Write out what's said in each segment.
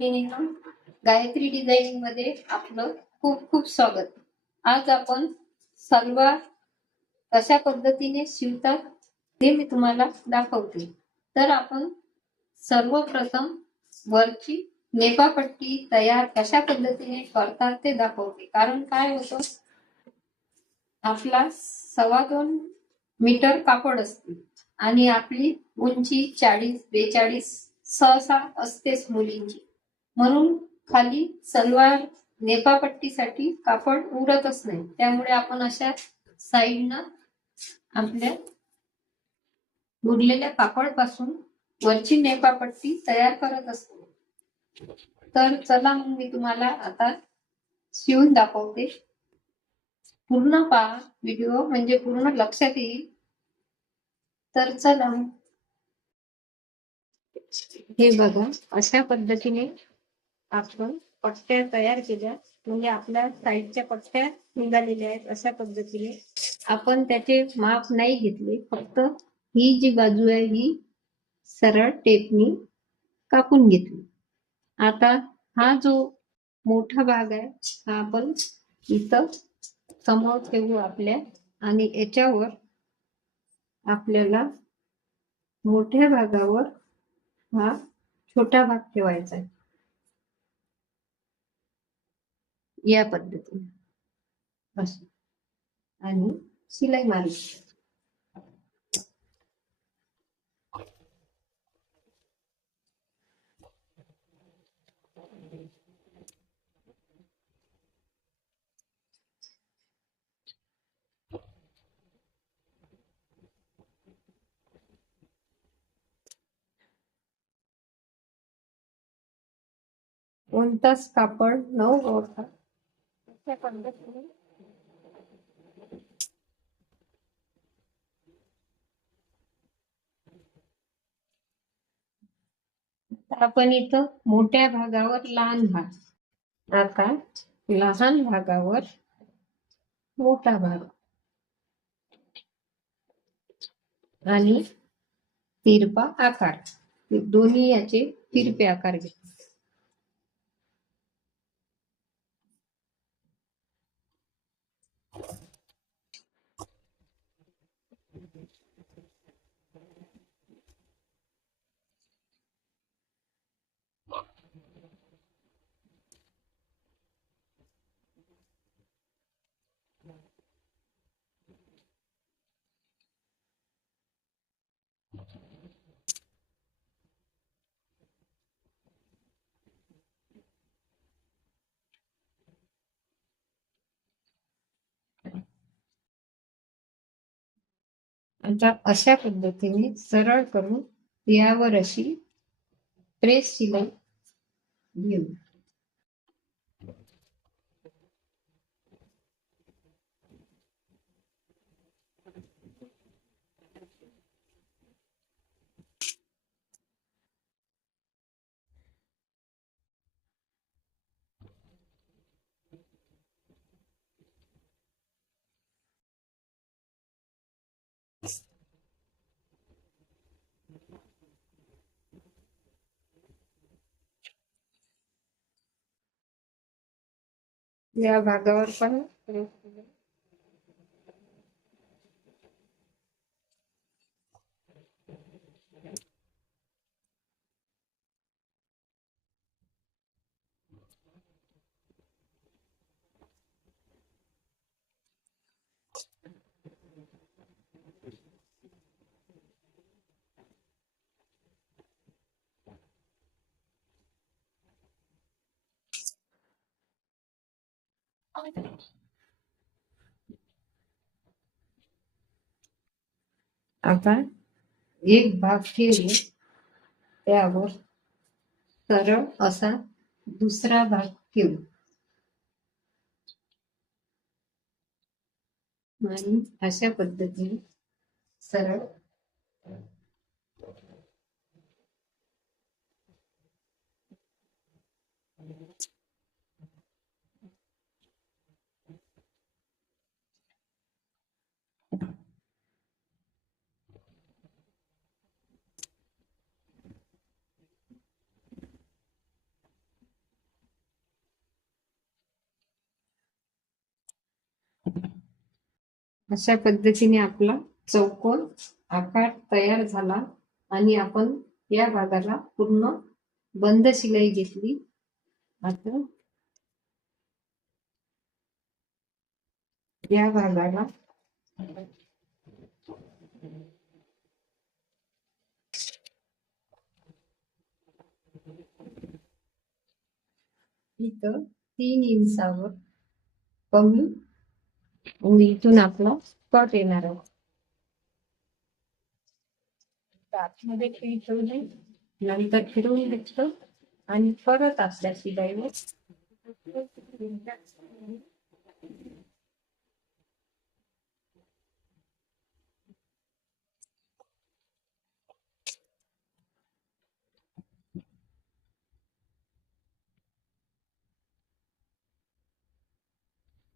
मैत्रिणींनो गायत्री डिझाईनिंगमध्ये आपलं खूप खूप स्वागत. आज आपण सलवार कशा पद्धतीने शिवतात ते मी तुम्हाला दाखवते. तर आपण सर्वप्रथम वरची नेपापट्टी तयार कशा पद्धतीने करतात ते दाखवते. कारण काय होतं? आपला सव्वा दोन मीटर कापड असते आणि आपली उंची चाळीस बेचाळीस सहसा असतेच मुलींची. म्हणून खाली सलवार नेपापट्टीसाठी कापड उरतच नाही. त्यामुळे आपण अशा साईडनं आपल्या उरलेल्या कापडपासून वरची नेपापट्टी तयार करत असतो. तर चला मग मी तुम्हाला आता शिवून दाखवते. पूर्ण पहा व्हिडिओ म्हणजे पूर्ण लक्षात येईल. तर चला. हे बघा अशा पद्धतीने आपण पट्ट्या तयार केल्या. म्हणजे आपल्या साईडच्या पट्ट्या निघालेल्या आहेत अशा पद्धतीने. आपण त्याचे माप नाही घेतले. फक्त ही जी बाजू आहे ही सरळ टेपनी कापून घेतली. आता हा जो मोठा भाग आहे हा आपण इथं समोर ठेवू आपल्या. आणि याच्यावर आपल्याला मोठ्या भागावर हा छोटा भाग ठेवायचा आहे. या पद्धतीने असं आणि शिलाई मारायची कोणताच कापड न ओढता अशा आपण इथं मोठ्या भागावर लहान भाग. आता लहान भागावर मोठा भाग. आणि तिरपा आकार. दोन्ही याचे तिरपे आकार घेतो. आता अशा पद्धतीने सरळ करून यावर अशी प्रेस शिलाई घेऊ. या भागावर पण. आता एक भाग ठेवले त्यावर सरळ असा दुसरा भाग ठेवू. आणि अशा पद्धतीने सरळ अशा पद्धतीने आपला चौकोन आकार तयार झाला आणि आपण या भागाला पूर्ण बंद शिलाई घेतली. आता या भागाला इथं तीन इंचावर कमी इथून आपला कट येणार आहे. आतमध्ये फिरवली नंतर फिरवून घेतलं आणि परत असल्या शिलाईवर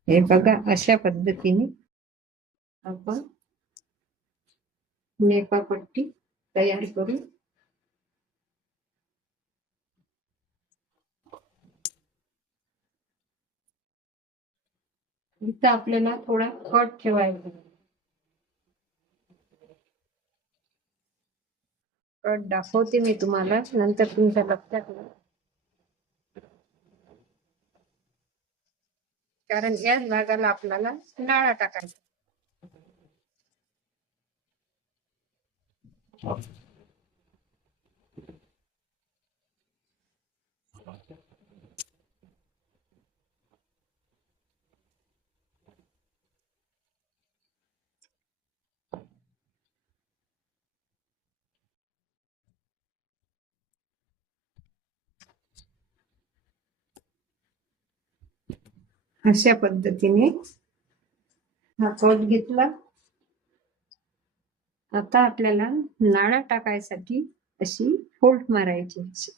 हे बघा अशा पद्धतीने आपण नेपापट्टी तयार करू इथं आपल्याला थोडा कट ठेवायचा कट दाखवते मी तुम्हाला नंतर तुमच्या लक्षात कारण याच भागाला आपल्याला नाळा टाकायचा. अशा पद्धतीने हा कट घेतला आता आपल्याला नाळा टाकायसाठी अशी फोल्ड मारायची अशी.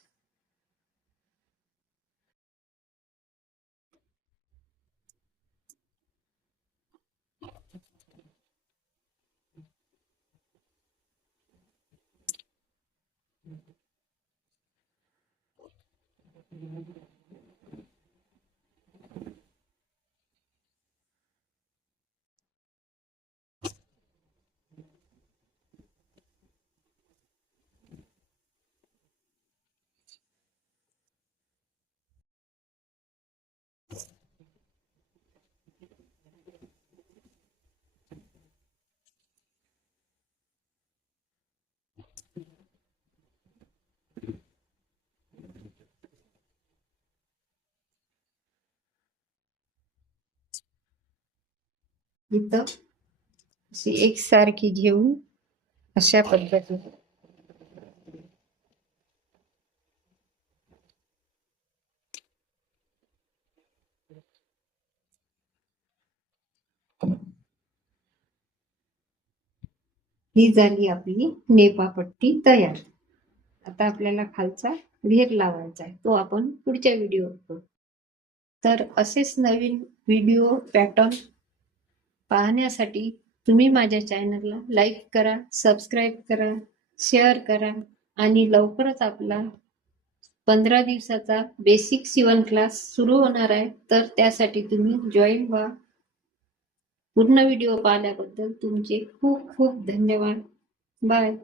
इथं. अशी एकसारखी घेऊन अशा पद्धतीने. ही झाली आपली नेपापट्टी तयार. आता आपल्याला खालचा घेर लावायचा आहे तो आपण पुढच्या व्हिडिओ तर असेच नवीन व्हिडिओ पॅटर्न पाहण्यासाठी तुम्ही माझ्या चॅनलला लाईक करा सबस्क्राईब करा शेअर करा आणि लवकरच आपला पंधरा दिवसाचा बेसिक शिवण क्लास सुरू होणार आहे. तर त्यासाठी तुम्ही जॉईन व्हा. पूर्ण व्हिडिओ पाहिल्याबद्दल तुमचे खूप खूप धन्यवाद. बाय